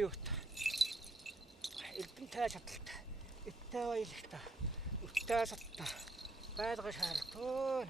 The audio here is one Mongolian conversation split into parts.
Юута элбэнтэй чадalta иттэй баялагта үттэй сатта байлгаж хаалтуу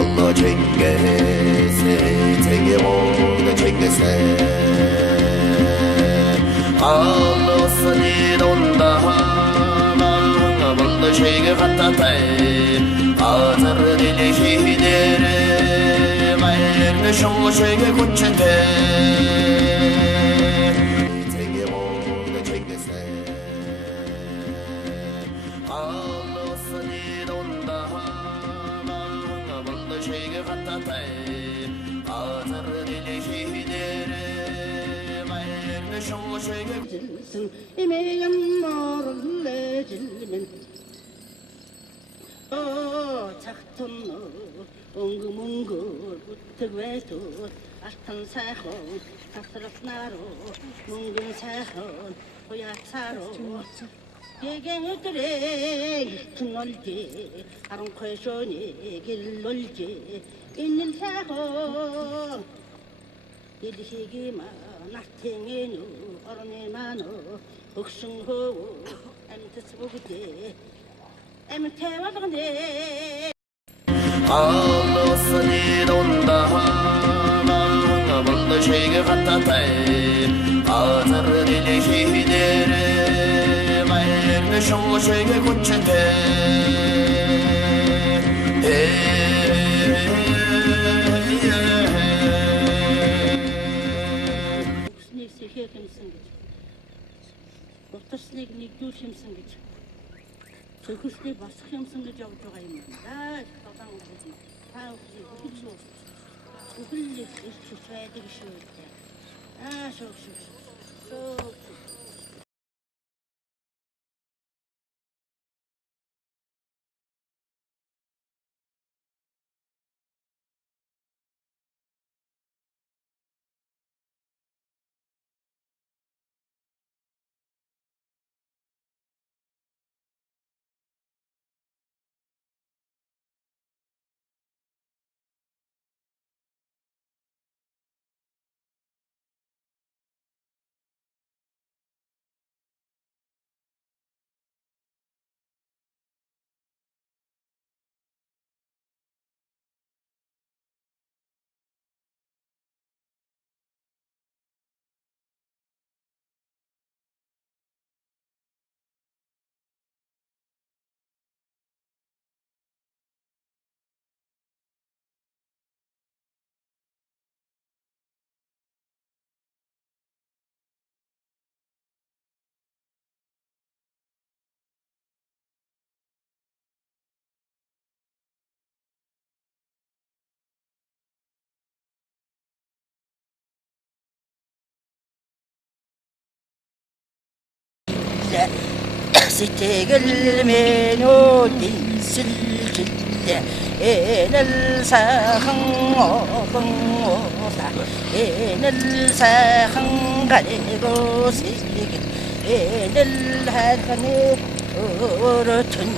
Allah çengese tenge moda çengese alosni donda hana balda şeyge katatay azar dili şehidere gayrne şoğlu şeyge kuçete tenge moda çengese alosni donda hana balda şeyge katatay azar dili şehidere gayrne şoğlu şeyge 이매연 모를 내질면 작던 엉금엉글 부탁외도 아탄 사혼 사스럽 나로 뭉근 사혼 호약사로 배경들의 큰놀지 아롱코쇼니 길놀지 있는 사혼 일시기만 나탱이누 어른이만어 복숭호 엠트스보그데 엠태와버근데 alosni donda hana balda şeyge katatay azar dili şehidere gayrne şoğlu şeyge kuçete снег сехекемсің гэж доктор снег нэгдүүлхэмсэн гэж зөвхөслийг босох юмсан гэж явж байгаа юм байна. Тадан гэж та бүхэн бүхэл их байдаг шүү дээ. Шок. 시태글면 어디 쓸질때 애를 사항어벙어다 애를 사항 가리고 시기 애를 하간에 얼어튼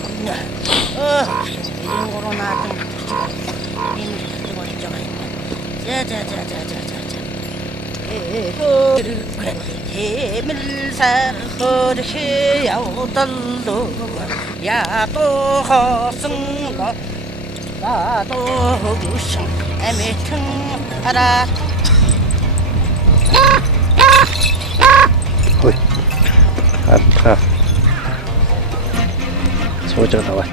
이런 거로 나왔던 것도 이거 있잖아 자자자자자자자 힘을 사허르히 야우달로 야도 허승로 나도 허구승 애매튼 알아 Ui, 아파. 소리가 나와.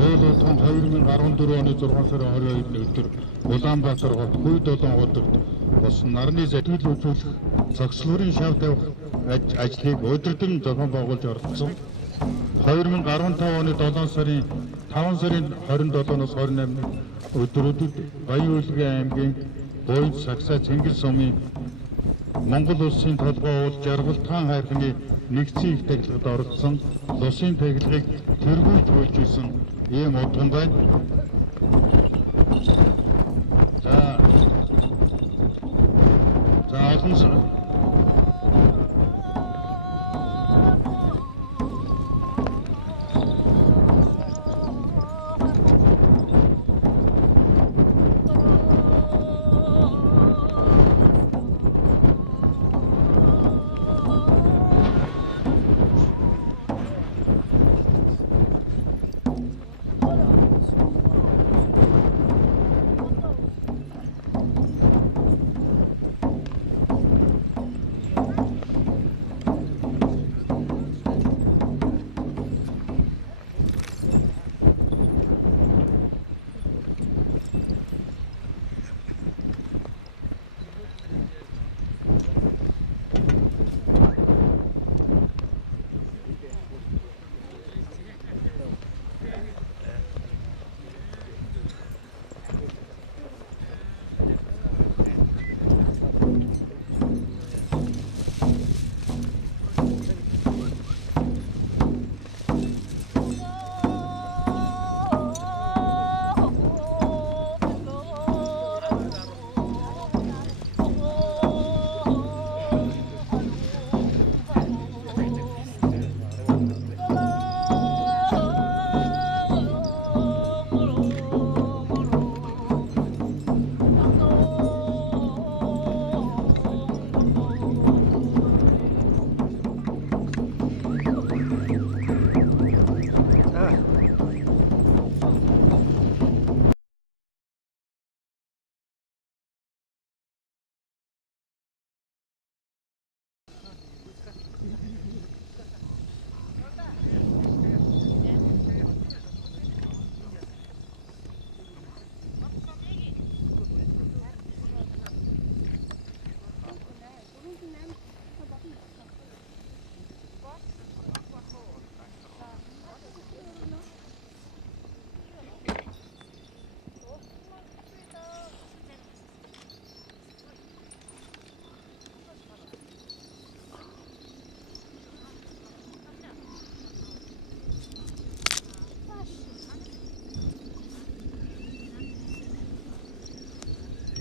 Тоололхон 2014 оны 6 сарын 22-ны өдөр Улаанбаатар хотод Хүйд олон удирд болсон нарны зэтгэл үзүүлэх зогслуурын шав тавих ажлыг өдөртөн зохион байгуулж оролцсон. 2015 оны 5 сарын 27-оос 28-ны өдрүүдэд Баян Улгийн аймгийн Гойд, Сагсай, Цэнгэл сумын Монгол улсын толгой уул жаргал таан хайрхны нэгдсэн их тахилгад оролцсон. Улсын тахилгыг тэргүүлж үйлчилсэн ийм удган байна.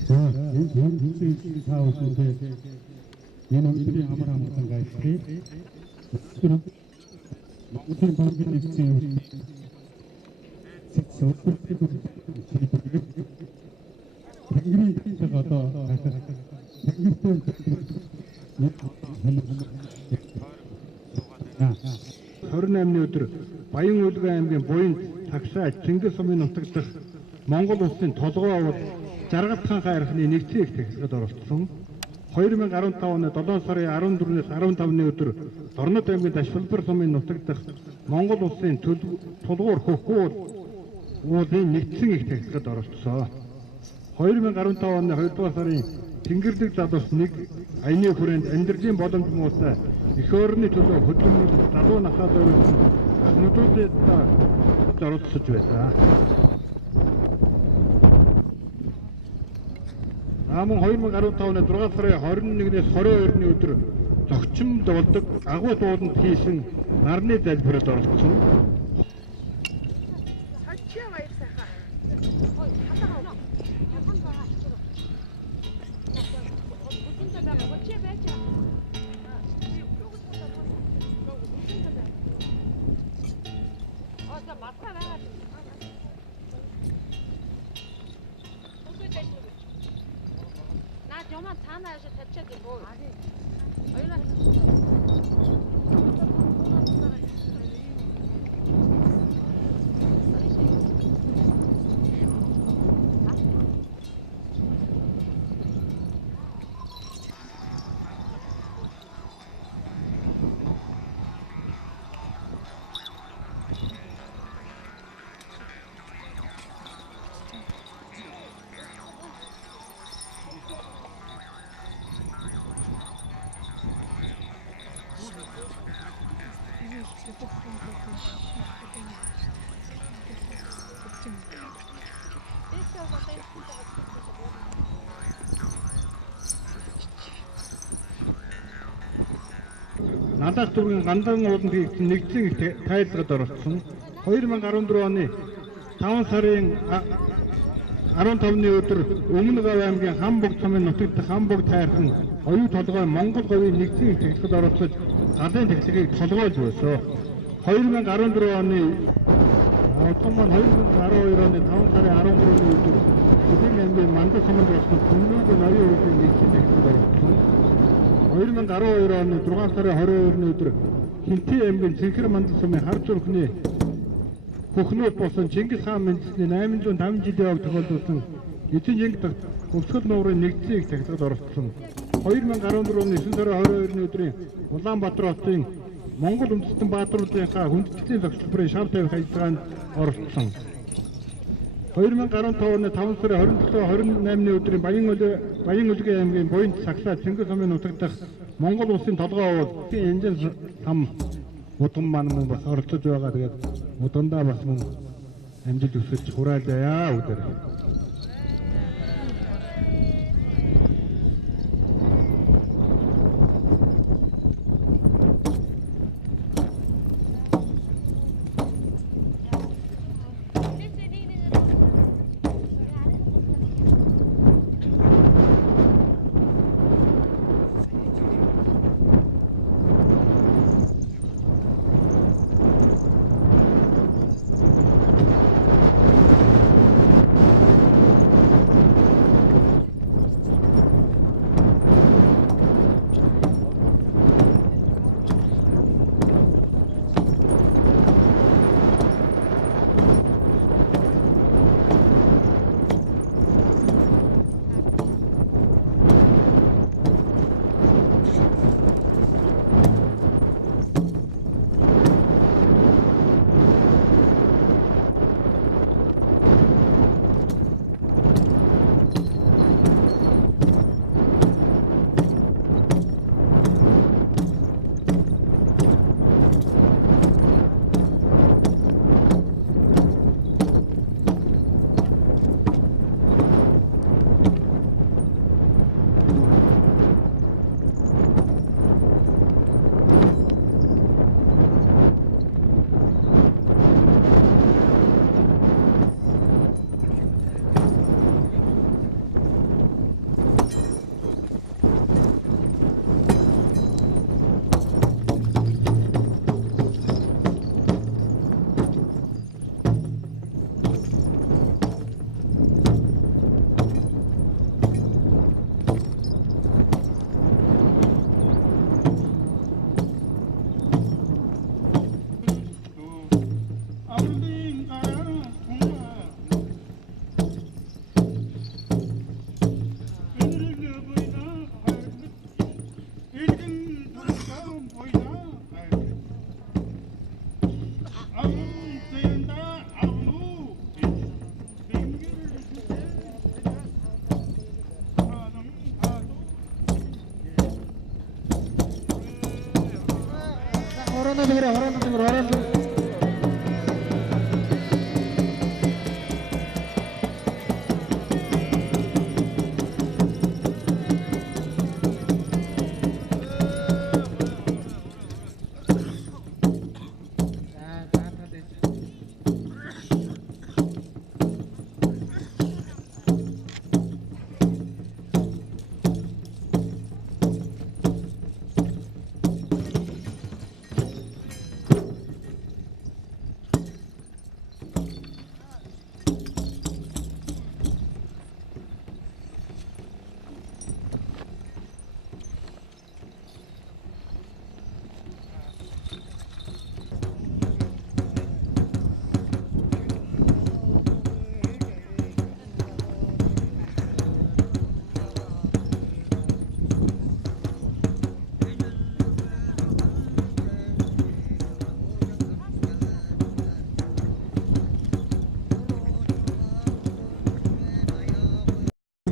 За энэ таавшинтэй энэ өдрийн амар амгалан гайхрыг Монголын банкны нэгдсэн Тэнгэрийн одоо 28-ны өдөр Баян Улгийн аймгийн Буянд, Тагшаа, Цэнгэл сумын нутагт Монгол улсын толгой авал Жаргал хаан хайрхны нэгдсэн их тахилгад оролцсон. 2015 оны 7 сарын 14-ээс 15-ны өдөр Дорнод аймгийн Дашвалбар сумын нутагт Монгол улсын тулгуур хөхгүй уулын нэгдсэн их тахилгад оролцсон. 2015 оны 2 сарын Тэнгэрлэг залуус нэг аяны хүрээнд амьдралын боломж муусай эх орны төлөө хөдөлмөрлөлт залуу насаад өрөвсөн ахмадуудад оролцож байсан. Мөн 2015 оны 6 сарын 21-ээс 22-ны өдөр зогчим дуулдаг агуу дууланд хийсэн нарны залбирал оролцсон. 저만 다 나서 대체도 뭐 Надаас дүүргийн гандан ууланд хийгдсэн нэгдсэн их тайлбарт оролцсон. 2014 оны 5 сарын 15-ны өдөр Өмнө Говь аймгийн Хамбог цомын нутагт Хамбог тайрхан оюу толгой Монгол говийн нэгдсэн их техникт оролцож галын техникийг толгойлж байсан. 2014 оны Отомон 2012 оны 5 сарын 13-ны өдөр Өдөрт аймгийн Мандал цомонд болсон Өмнөгийн оюун өвгийн нэгдсэн техникт оролцсон. 2012 оны 6 сарын 22-ны өдөр Хинтээ аймгийн Цэнхэр Мандал цомын хар зүрхний Хөхнөөд болсон Чингис хаан мэдсний 805 жилийн ог тохиолдсон эзэн Чингис дахь өвсгөл нуурын нэгдсэн их техникт оролцсон. 2014 оны 9 сарын 22-ны өдрийн Улаанбаатар хотын Монгол үндэстэн баатаруудынхаа хүндэтгэлийн зохицлбарын шав тавих ажиллагаанд оролцсон. 2015 оны 5 сарын 27-28-ны өдрийн Баян Улгийн аймгийн Буянт Сагсаа Цэнгэл сумын нутаг дахь Монгол улсын толгой уулд энжин сам удам маань мөн бас оролцож байгаа. Тэгээд удамдаа бас мөн амжилт хүсэж хураалаа өдөр.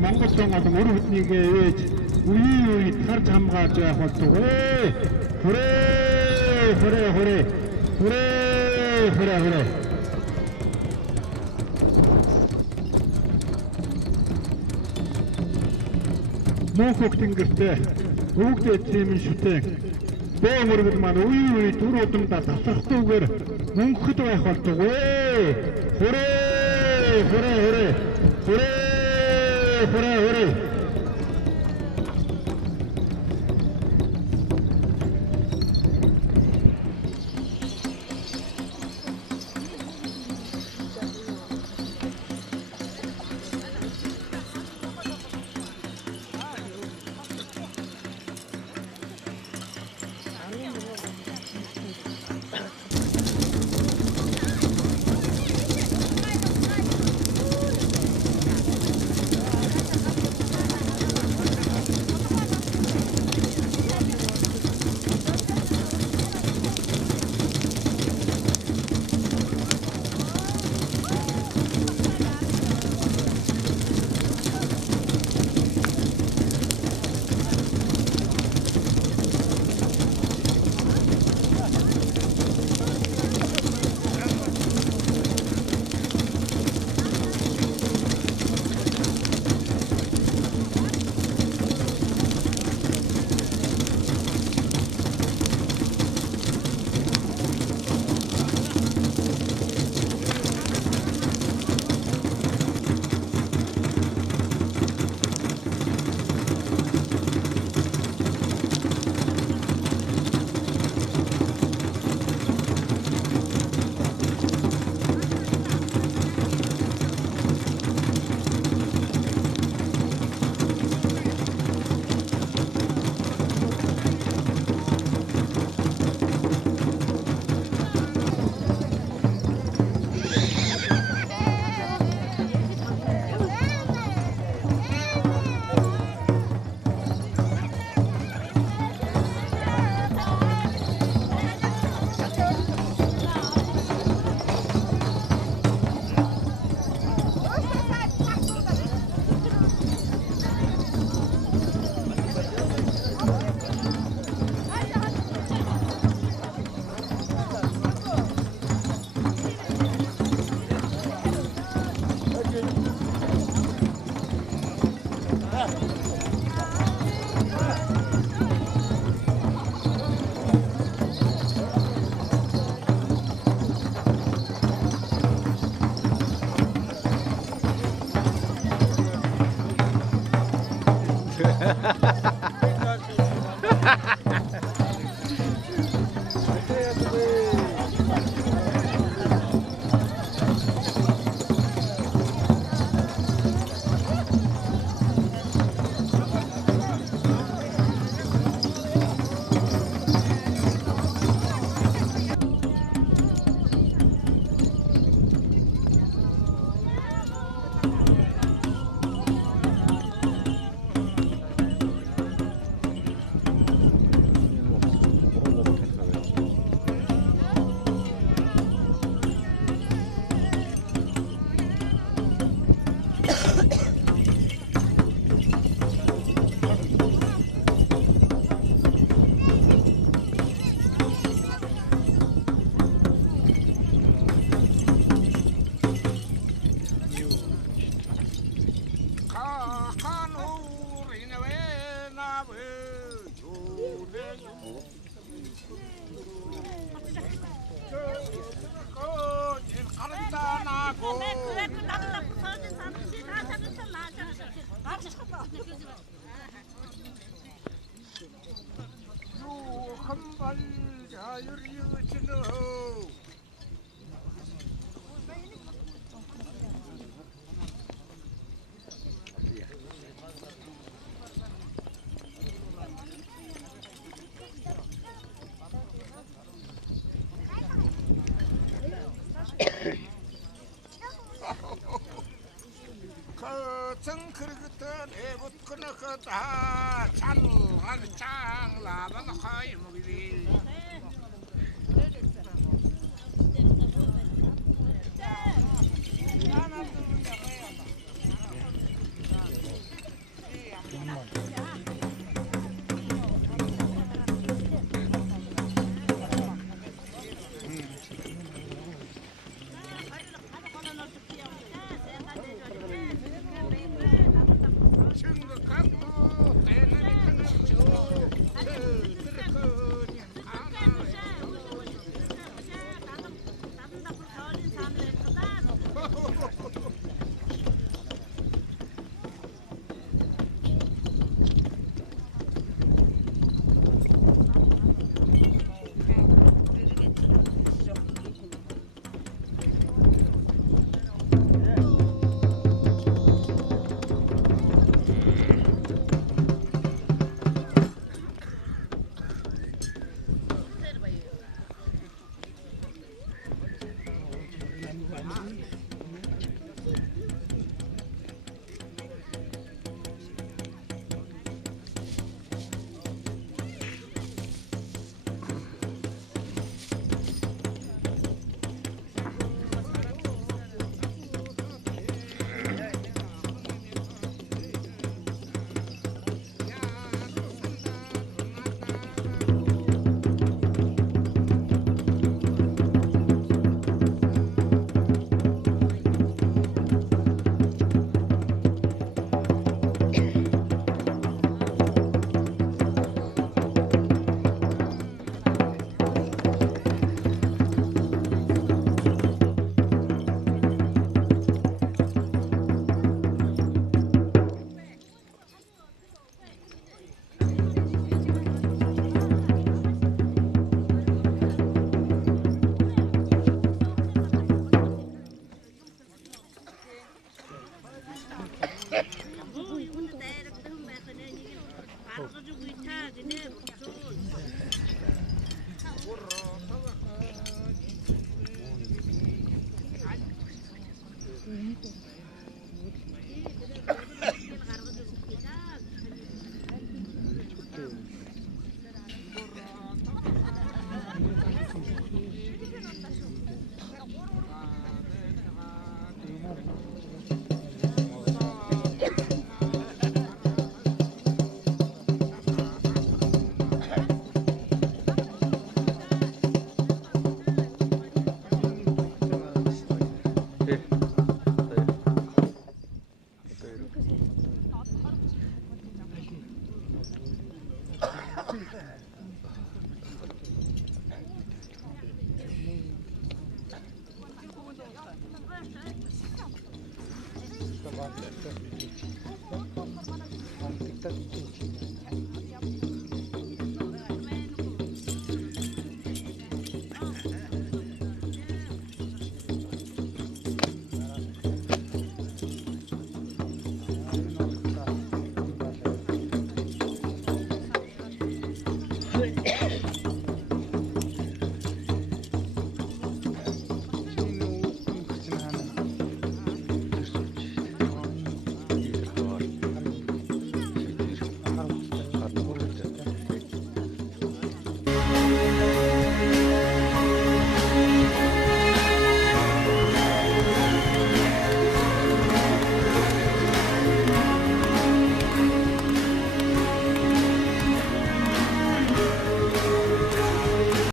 Монгол сон болон өр хөднийг ээж үе тарж хамгаалж байх болтугай. Хүрээ. Мөнхөг тэнгэртэй өвөг дээдсийн шүтэн бөө мөргөл маань үе түр удамдаа тасрахгүйгээр мөнхөд байх болтугай. Хүрээ. 그릇은 해붓 그너그다 찬한 장라만 하이 먹이리